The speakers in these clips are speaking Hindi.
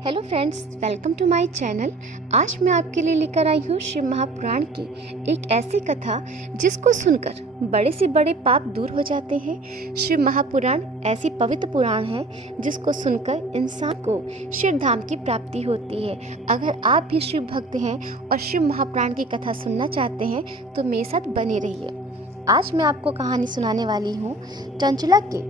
Hello friends, welcome to my channel. आज मैं आपके लिए लेकर आई हूँ शिव महापुराण की एक ऐसी कथा जिसको सुनकर बड़े से बड़े पाप दूर हो जाते हैं। शिव महापुराण ऐसी पवित्र पुराण है जिसको सुनकर इंसान को शिव धाम की प्राप्ति होती है। अगर आप भी शिव भक्त हैं और शिव महापुराण की कथा सुनना चाहते हैं तो मेरे साथ बने रहिए। आज मैं आपको कहानी सुनाने वाली हूँ चंचला के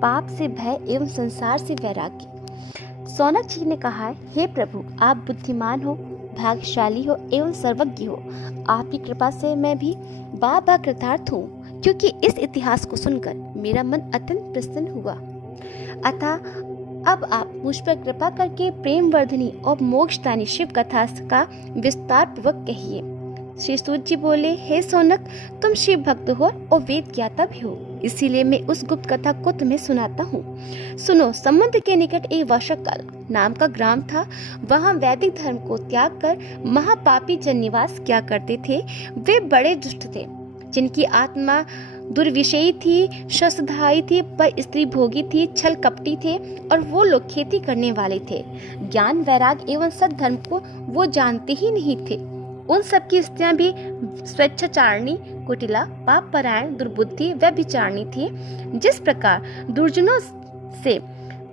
पाप से भय एवं संसार से वैराग्य। सौनक जी ने कहा, हे प्रभु, आप बुद्धिमान हो, भाग्यशाली हो एवं सर्वज्ञ हो। आपकी कृपा से मैं भी बाबा कृतार्थ हूँ, क्योंकि इस इतिहास को सुनकर मेरा मन अत्यंत प्रसन्न हुआ। अतः अब आप मुझ पर कृपा करके प्रेम वर्धनी और मोक्षदानी शिव कथा का विस्तार पूर्वक कहिए। श्री सूत जी बोले, हे सौनक, तुम शिव भक्त हो और वेद ज्ञाता भी हो, इसीलिए मैं उस गुप्त कथा को तुम्हें सुनाता हूँ। सुनो। समुद्र के निकट एक वशकाल नाम का ग्राम था। वहाँ वैदिक धर्म को त्याग कर महापापी जन निवास किया करते थे। वे बड़े दुष्ट थे, जिनकी आत्मा दुर्विषयी थी, शस्त्रधारी थी, पर स्त्री भोगी थी, छल कपटी थे, और वो लोग खेती करने वाले थे। ज्ञान, वैराग एवं सद्धर्म को वो जानते ही नहीं थे। उन सब की स्त्रियां भी स्वेच्छाचारिणी, कुटिला, पाप परायण, दुर्बुद्धि, व्यभिचारिणी थी। जिस प्रकार दुर्जनों से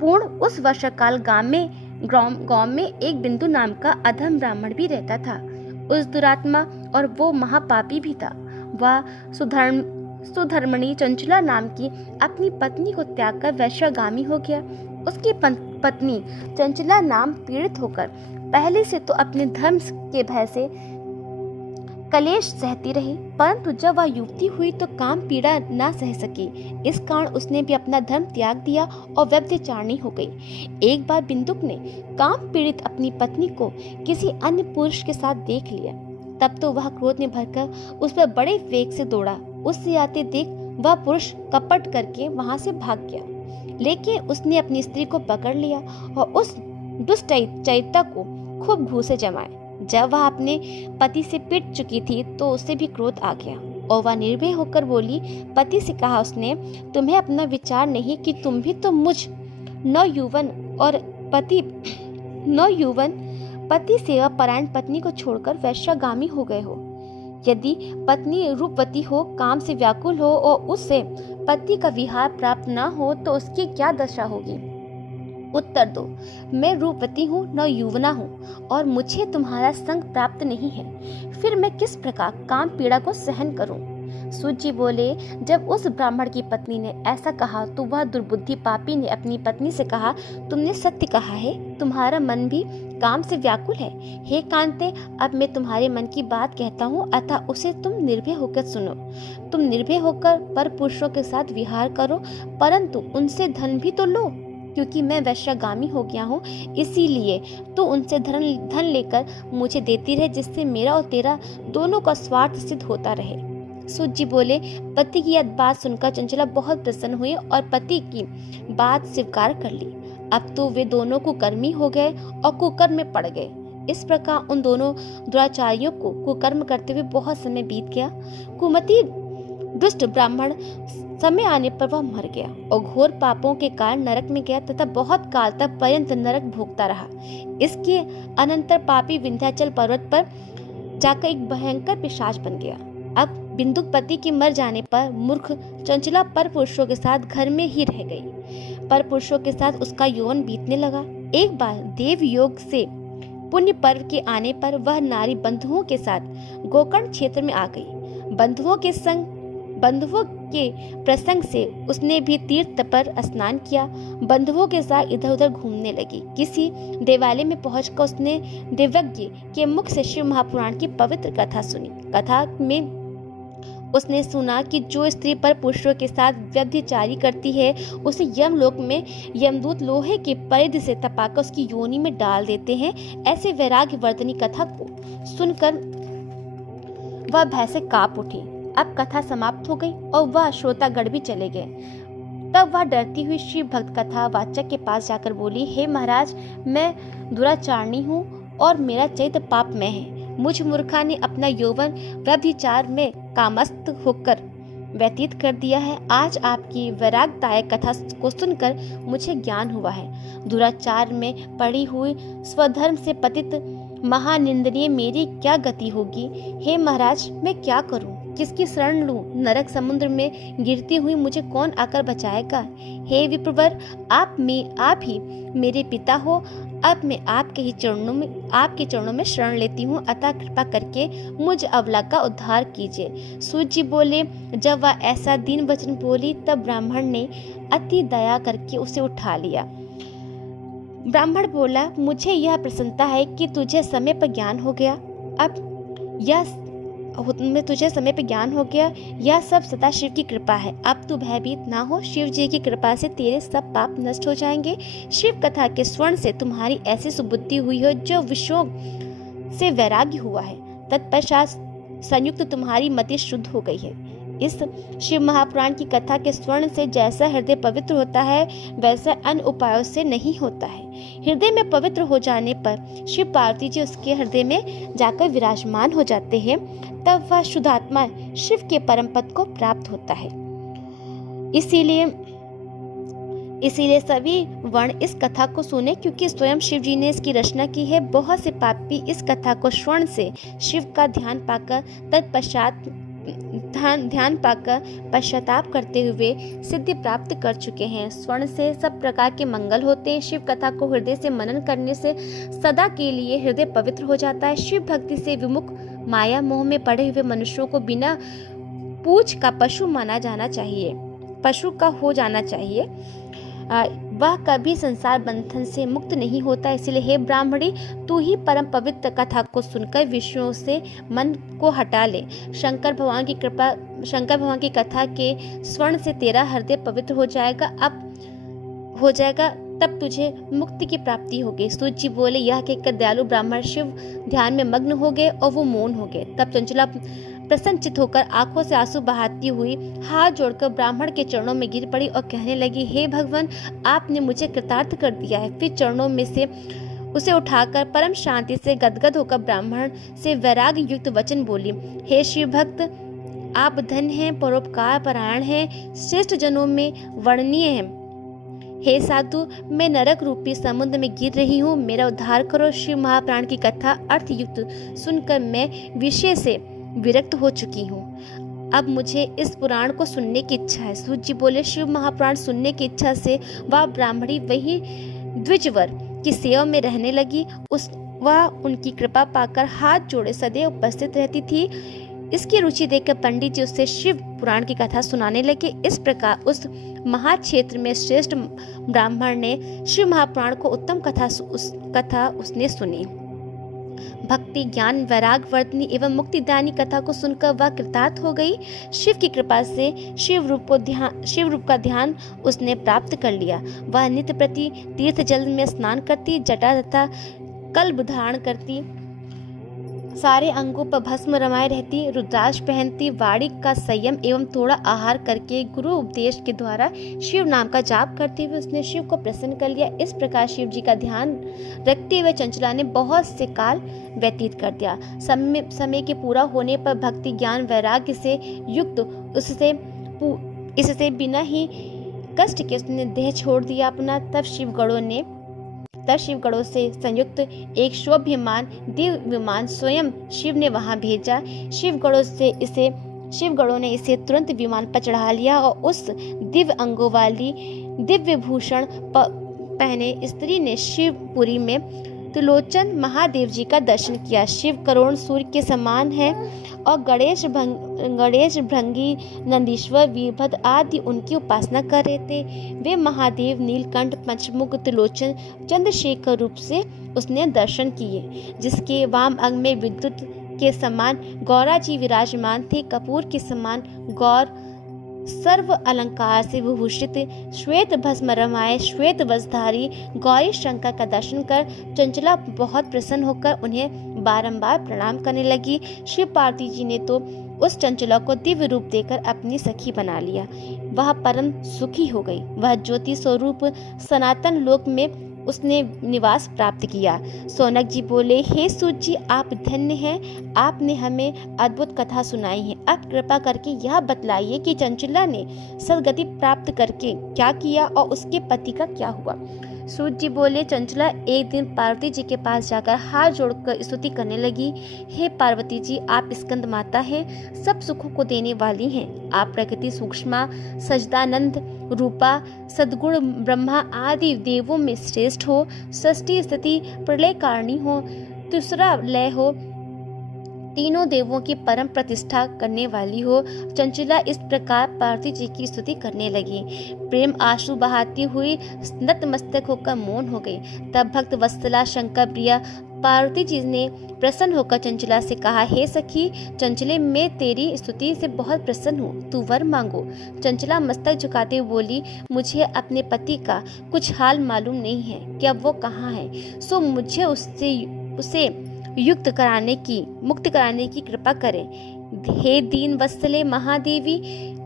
पूर्ण उस वर्षाकाल गांव में एक बिंदु नाम का अधम ब्राह्मण भी रहता था। उस दुरात्मा और वो महापापी भी था। वह सुधर्मणी चंचला नाम की अपनी पत्नी को त्याग कर वैश्यगामी हो गया। उसकी पत्नी चंचला नाम पीड़ित होकर पहले से तो अपने धर्म के भय से कलेश सहती रही, परंतु जब वह युवती हुई तो काम पीड़ा न सह सकी। इस कारण उसने भी अपना धर्म त्याग दिया और व्यभिचारिणी हो गई। एक बार बिंदुक ने काम पीड़ित अपनी पत्नी को किसी अन्य पुरुष के साथ देख लिया। तब तो वह क्रोध में भरकर उस पर बड़े वेग से दौड़ा। उससे आते देख वह पुरुष कपट करके वहां से भाग गया, लेकिन उसने अपनी स्त्री को पकड़ लिया और उस दुष्ट चरिता को खूब घूसे जमाए। जब वह अपने पति से पिट चुकी थी तो उसे भी क्रोध आ गया और वह निर्भय होकर बोली। पति से कहा उसने, तुम्हें अपना विचार नहीं कि तुम भी तो मुझ नवयुवन पति सेवा परायण पत्नी को छोड़कर वैश्यगामी हो गए हो। यदि पत्नी रूपवती हो, काम से व्याकुल हो और उससे पति का विहार प्राप्त न हो तो उसकी क्या दशा होगी? उत्तर दो। मैं रूपवती हूँ, नवयुवना हूँ, और मुझे तुम्हारा संग प्राप्त नहीं है। फिर मैं किस प्रकार काम पीड़ा को सहन करूँ? सूत जी बोले, जब उस ब्राह्मण की पत्नी ने ऐसा कहा तो वह दुर्बुद्धि पापी ने अपनी पत्नी से कहा, तुमने सत्य कहा है, तुम्हारा मन भी काम से व्याकुल है। हे कांते, अब मैं तुम्हारे मन की बात कहता हूँ, अतः उसे तुम निर्भय होकर सुनो। तुम निर्भय होकर पर पुरुषों के साथ विहार करो, परंतु उनसे धन भी तो लो, क्योंकि मैं वैश्यगामी हो गया हूँ। इसीलिए तो उनसे धन लेकर मुझे देती रहे, जिससे मेरा और तेरा दोनों का स्वार्थ सिद्ध होता रहे। सूत जी बोले, पति की यह बात सुनकर चंचला बहुत प्रसन्न हुई और पति की बात स्वीकार कर ली। अब तो वे दोनों कुकर्मी हो गए और कुकर्म में पड़ गए। इस प्रकार उन दोनों दुराचारियों को कुकर्म करते हुए बहुत समय बीत गया। कुमति दुष्ट ब्राह्मण समय आने पर वह मर गया और घोर पापों के कारण नरक में गया तथा बहुत काल तक पर्यंत नरक भोगता रहा। इसके अनंतर पापी विंध्याचल पर्वत पर जाकर एक भयंकर पिशाच बन गया। अब बिंदुक पति के मर जाने पर मूर्ख चंचला पर पुरुषों के साथ घर में ही रह गई। पर पुरुषों के साथ उसका यौवन बीतने लगा। एक बार देव योग से पुण्य पर्व के आने पर वह नारी बंधुओं के साथ गोकर्ण क्षेत्र में आ गई। बंधुओं के प्रसंग से उसने भी तीर्थ पर स्नान किया। बंधुओं के साथ इधर उधर घूमने लगी। किसी देवालय में पहुंचकर उसने देवज्ञ के मुख से शिव महापुराण की पवित्र कथा सुनी। कथा में उसने सुना कि जो स्त्री पर पुरुषों के साथ व्यभिचारी करती है उसे यमलोक में यमदूत लोहे के परिधि से तपाकर उसकी योनि में डाल देते हैं। ऐसे वैराग्य वर्धनी कथा को सुनकर वह भय से कांप उठी। अब कथा समाप्त हो गई और वह श्रोतागण भी चले गए। तब वह डरती हुई शिव भक्त कथा वाचक के पास जाकर बोली, हे महाराज, मैं दुराचारिणी हूँ और मेरा चरित्र पापमय है। मुझ मूर्खा ने अपना यौवन व्यभिचार में कामस्त होकर व्यतीत कर दिया है। आज आपकी वैरागदायक कथा को सुनकर मुझे ज्ञान हुआ है। दुराचार में पड़ी हुई स्वधर्म से पतित महानिंदनीय मेरी क्या गति होगी। हे महाराज, मैं क्या करूं? किसकी शरण लूं? नरक समुद्र में गिरती हुई मुझे कौन आकर बचाएगा? हे विप्रवर, आप ही मेरे पिता हो। अब मैं आपके चरणों में शरण लेती हूँ। अतः कृपा करके मुझ अबला का उद्धार कीजिए। सूत जी बोले। जब वह ऐसा दीन वचन बोली तब ब्राह्मण ने अति दया करके उसे उठा लिया। ब्राह्मण बोला, मुझे यह प्रसन्नता है कि तुझे समय पर ज्ञान हो गया। यह सब सदा शिव की कृपा है। अब तू भयभीत ना हो। शिव जी की कृपा से तेरे सब पाप नष्ट हो जाएंगे। शिव कथा के स्वर्ण से तुम्हारी ऐसी सुबुद्धि हुई हो जो विषयों से वैराग्य हुआ है। तत्पश्चात संयुक्त तुम्हारी मति शुद्ध हो गई है। इस शिव महापुराण की कथा के स्वर्ण से जैसा हृदय पवित्र होता है वैसा अन्य उपायों से नहीं होता है। हृदय में पवित्र हो जाने पर शिव पार्वती जी उसके हृदय में जाकर विराजमान हो जाते हैं। तब वह शुद्धात्मा शिव के परम पद को प्राप्त होता है। इसीलिए सभी वर्ण इस कथा को सुने, क्योंकि स्वयं शिव जी ने इसकी रचना की है। बहुत से पापी इस कथा को स्वर्ण से शिव का ध्यान पाकर पश्चाताप करते हुए सिद्धि प्राप्त कर चुके हैं। स्वर्ण से सब प्रकार के मंगल होते हैं। शिव कथा को हृदय से मनन करने से सदा के लिए हृदय पवित्र हो जाता है। शिव भक्ति से विमुख माया मोह में पड़े हुए मनुष्यों को बिना पूछ का पशु हो जाना चाहिए। वह कभी संसार बंधन से मुक्त नहीं होता। इसलिए हे ब्राह्मणी, तू ही परम पवित्र कथा को सुनकर विषयों से मन को हटा ले। शंकर भगवान की कथा के स्वर्ण से तेरा हृदय पवित्र हो जाएगा। तब तुझे मुक्ति की प्राप्ति होगी। सूत जी बोले। यह कहकर दयालु ब्राह्मण शिव ध्यान में मग्न हो गए और वो मौन हो गए। तब चंचला प्रसन्नचित होकर आंखों से आंसू बहाती हुई हाथ जोड़कर ब्राह्मण के चरणों में गिर पड़ी और कहने लगी, हे भगवान, आपने मुझे कृतार्थ कर दिया है। फिर चरणों में से उसे उठाकर परम शांति से गदगद होकर ब्राह्मण से वैराग्य युक्त वचन बोली, हे शिव भक्त, आप धन्य हैं, परोपकार परायण हैं, श्रेष्ठ जनों में वर्णनीय हैं। हे साधु, मैं नरक रूपी समुद्र में गिर रही हूँ, मेरा उद्धार करो। शिव महापुराण की कथा अर्थ युक्त सुनकर मैं विषय से विरक्त हो चुकी हूँ। अब मुझे इस पुराण को सुनने की इच्छा है। सूत जी बोले। शिव महापुराण सुनने की इच्छा से वह ब्राह्मणी वही द्विजवर की सेवा में रहने लगी। वह उनकी कृपा पाकर हाथ जोड़े सदैव उपस्थित रहती थी। इसकी रुचि देखकर पंडित जी उससे शिव पुराण की कथा सुनाने लगे। इस प्रकार उस महाक्षेत्र में श्रेष्ठ ब्राह्मण ने शिव महापुराण को उत्तम कथा उसने सुनी। भक्ति, ज्ञान, वैराग वर्तनी एवं मुक्तिदायिनी कथा को सुनकर वह कृतार्थ हो गई। शिव की कृपा से शिव रूप का ध्यान उसने प्राप्त कर लिया। वह नित्य प्रति तीर्थ जल में स्नान करती, जटा तथा कल्ब धारण करती, सारे अंगों पर भस्म रमाए रहती, रुद्राक्ष पहनती, वाणी का संयम एवं थोड़ा आहार करके गुरु उपदेश के द्वारा शिव नाम का जाप करते हुए उसने शिव को प्रसन्न कर लिया। इस प्रकार शिव जी का ध्यान रखते हुए चंचला ने बहुत से काल व्यतीत कर दिया। समय के पूरा होने पर भक्ति, ज्ञान, वैराग्य से युक्त इससे बिना ही कष्ट के उसने देह छोड़ दिया अपना। तब शिवगणों से संयुक्त एक शोभ्यमान दिव्य विमान स्वयं शिव ने वहां भेजा। शिवगणों ने इसे तुरंत विमान पर चढ़ा लिया और उस दिव्य अंगों वाली दिव्य भूषण पहने स्त्री ने शिवपुरी में त्रिलोचन महादेव जी का दर्शन किया। शिव करोड़ सूर्य के समान है और गणेश, भृंगी, नंदीश्वर, वीरभद्र आदि उनकी उपासना कर रहे थे। वे महादेव नीलकंठ, पंचमुख, त्रिलोचन, चंद्रशेखर रूप से उसने दर्शन किए, जिसके वाम अंग में विद्युत के समान गौरा जी विराजमान थे। कपूर के समान गौर सर्व अलंकार से विभूषित, श्वेत भस्म रमाए, श्वेत वस्त्रधारी गौरी शंकर का दर्शन कर चंचला बहुत प्रसन्न होकर उन्हें बारंबार प्रणाम करने लगी। शिव पार्वती जी ने तो उस चंचला को दिव्य रूप देकर अपनी सखी बना लिया। वह परम सुखी हो गई। वह ज्योति स्वरूप सनातन लोक में उसने निवास प्राप्त किया। शौनक जी बोले, हे सूत जी, आप धन्य हैं, आपने हमें अद्भुत कथा सुनाई है। अब कृपा करके यह बतलाइए कि चंचला ने सदगति प्राप्त करके क्या किया और उसके पति का क्या हुआ। सूत जी बोले, चंचला एक दिन पार्वती जी के पास जाकर हाथ जोड़कर स्तुति करने लगी। हे पार्वती जी, आप स्कंद माता हैं, सब सुखों को देने वाली हैं। आप प्रकृति सूक्ष्मा, सजदानंद रूपा, सद्गुण ब्रह्मा आदि देवों में श्रेष्ठ हो, सृष्टि स्थिति प्रलय कारणी हो, दूसरा लय हो, तीनों देवों की परम प्रतिष्ठा करने वाली हो। चंचला इस प्रकार पार्वती जी की स्तुति करने लगी। प्रेम आंसू बहाती हुई नतमस्तक होकर मौन हो गई। तब भक्त वत्सला शंकर प्रिया पार्वती जी ने प्रसन्न होकर चंचला से कहा, हे सखी चंचले, मैं तेरी स्तुति से बहुत प्रसन्न हूँ, तू वर मांगो। चंचला मस्तक झुकाते हुए बोली, मुझे अपने पति का कुछ हाल मालूम नहीं है कि अब वो कहाँ है, सो मुझे उसे मुक्त कराने की कृपा करें। हे दीन वत्सले महादेवी,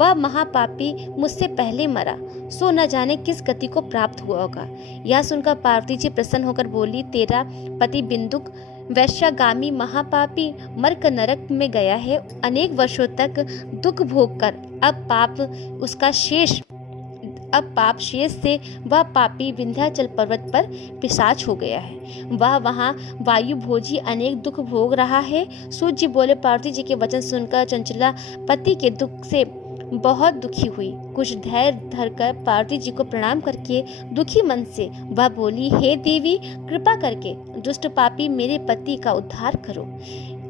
वह महापापी मुझसे पहले मरा, सो न जाने किस गति को प्राप्त हुआ होगा। यह सुनकर पार्वती जी प्रसन्न होकर बोली, तेरा पति बिंदुक वैश्यागामी महापापी मरकर नरक में गया है, अनेक वर्षों तक दुख भोग कर अब पाप शेष से वह पापी विंध्याचल पर्वत पर पिशाच हो गया है। वह वहाँ वायु भोजी अनेक दुख भोग रहा है। सूत जी बोले, पार्वती जी के वचन सुनकर चंचला पति के दुख से बहुत दुखी हुई। कुछ धैर्य धरकर पार्वती जी को प्रणाम करके दुखी मन से वह बोली, हे देवी, कृपा करके दुष्ट पापी मेरे पति का उद्धार करो।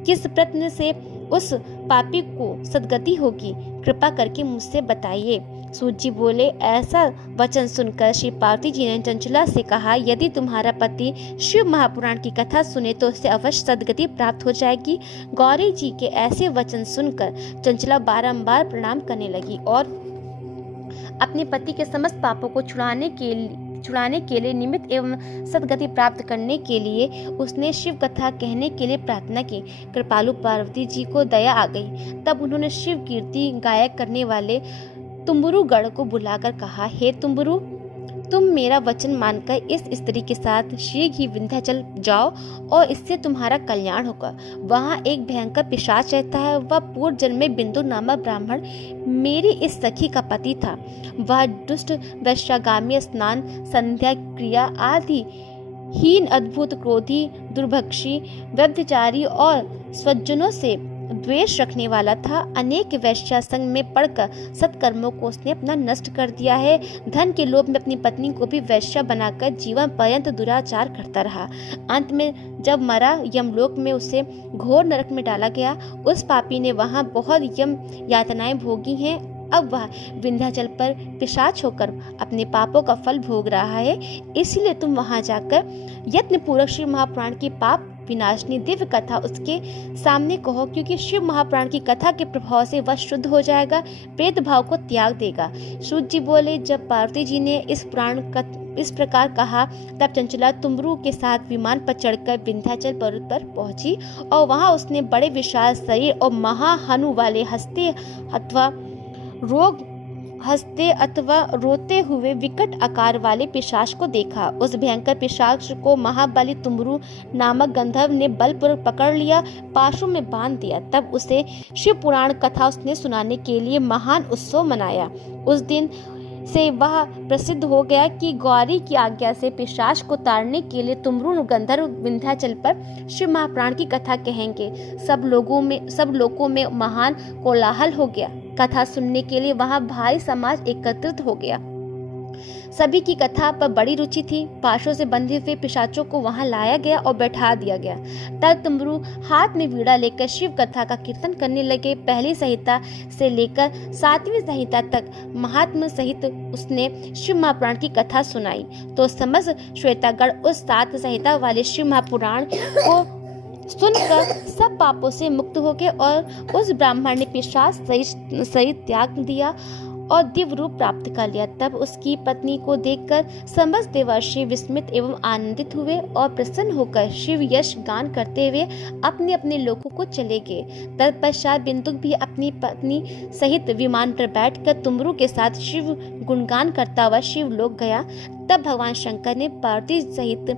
किस प्रयत्न से उस पापी को सदगति होगी, कृपा करके मुझसे बताइए। सूत जी बोले, ऐसा वचन सुनकर श्री पार्वती जी ने चंचला से कहा, यदि तुम्हारा पति शिव महापुराण की कथा सुने तो उससे अवश्य सदगति प्राप्त हो जाएगी। गौरी जी के ऐसे वचन सुनकर चंचला बारंबार प्रणाम करने लगी और अपने पति के समस्त पापों को छुड़ाने के लिए निमित्त एवं सदगति प्राप्त करने के लिए उसने शिव कथा कहने के लिए प्रार्थना की। कृपालु पार्वती जी को दया आ गई। तब उन्होंने शिव कीर्ति गायक करने वाले तुम्बुरु गढ़ को बुलाकर कहा, हे तुम्बुरु, तुम मेरा वचन मानकर इस स्त्री के साथ शीघ्र ही विंध्याचल जाओ और इससे तुम्हारा कल्याण होगा। वहाँ एक भयंकर पिशाच रहता है। वह पूर्व जन्म में बिंदु नामक ब्राह्मण मेरी इस सखी का पति था। वह दुष्ट वैश्यागामी, स्नान, संध्या क्रिया आदि हीन, अद्भुत, क्रोधी, दुर्भक्षी, व्यभिचारी और स्वजनों से द्वेष रखने वाला था। अनेक वैश्या संग में पड़कर सत्कर्मों को उसने अपना नष्ट कर दिया है। धन के लोभ में अपनी पत्नी को भी वैश्या बनाकर जीवन पर्यंत दुराचार करता रहा। अंत में जब मरा, यमलोक में उसे घोर नरक में डाला गया। उस पापी ने वहां बहुत यम यातनाएं भोगी हैं। अब वह विंध्याचल पर पिशाच होकर अपने पापों का फल भोग रहा है। इसलिए तुम वहां जाकर यत्न पूर्वक शिव महापुराण की पाप विनाशनी दिव्य कथा उसके सामने कहो, क्योंकि शिव महापुराण की कथा के प्रभाव से वह शुद्ध हो जाएगा, प्रेत भाव को त्याग देगा। सूत जी बोले, जब पार्वती जी ने इस प्रकार कहा, तब चंचला तुम्बरू के साथ विमान पर चढ़कर विंध्याचल पर्वत पर पहुंची और वहां उसने बड़े विशाल शरीर और महाहनु वाले हंसते अथवा रोते हुए विकट आकार वाले पिशाच को देखा। उस भयंकर पिशाच को महाबली तुम्बरू नामक गंधर्व ने बलपूर्वक पकड़ लिया, पाशों में बांध दिया। तब उसे शिव पुराण कथा उसने सुनाने के लिए महान उत्सव मनाया। उस दिन से वह प्रसिद्ध हो गया कि गौरी की आज्ञा से पिशाच को ताड़ने के लिए तुम्बरू गंधर्व विंध्याचल पर शिव महापुराण की कथा कहेंगे। सब लोगों में महान कोलाहल हो गया। कथा सुनने के लिए वहां भारी समाज एकत्रित हो गया। सभी की कथा पर बड़ी रुचि थी। पाशों से बंधे हुए पिशाचों को वहां लाया गया और बैठा दिया गया। तब तुम्बरू हाथ में वीणा लेकर शिव कथा का कीर्तन करने लगे। पहली संहिता से लेकर 7वीं संहिता तक महात्मा सहित उसने शिव महापुराण की कथा सुनाई तो समस्त श्वेतागढ़ उस 7 संहिता वाले शिव महापुराण को सुनकर सब पापों से मुक्त हो गए और उस ब्राह्मण ने पिशाच सहित त्याग दिया और दिव्य रूप प्राप्त कर लिया। तब उसकी पत्नी को देखकर समस्त देवर्षि विस्मित एवं आनंदित हुए और प्रसन्न होकर शिव यश गान करते हुए अपने अपने लोकों को चले गए। तत्पश्चात बिंदुक भी अपनी पत्नी सहित विमान पर बैठकर तुम्बरू के साथ शिव गुणगान करता हुआ शिव लोक गया। तब भगवान शंकर ने पार्वती सहित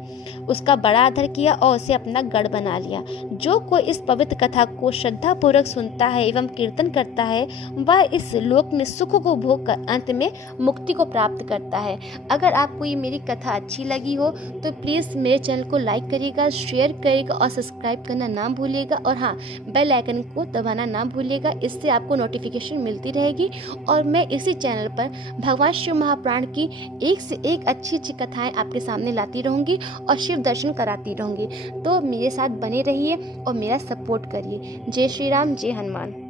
उसका बड़ा आदर किया और उसे अपना गढ़ बना लिया। जो कोई इस पवित्र कथा को श्रद्धापूर्वक सुनता है एवं कीर्तन करता है वह इस लोक में सुख को भोग कर अंत में मुक्ति को प्राप्त करता है। अगर आपको ये मेरी कथा अच्छी लगी हो तो प्लीज़ मेरे चैनल को लाइक करिएगा, शेयर करिएगा और सब्सक्राइब करना ना भूलिएगा। और हाँ, बेल आइकन को दबाना ना भूलिएगा, इससे आपको नोटिफिकेशन मिलती रहेगी और मैं इसी चैनल पर भगवान शिव महापुराण की एक से एक अच्छी अच्छी कथाएं आपके सामने लाती रहूँगी और शिव दर्शन कराती रहूँगी। तो मेरे साथ बने रहिए और मेरा सपोर्ट करिए। जय श्री राम, जय हनुमान।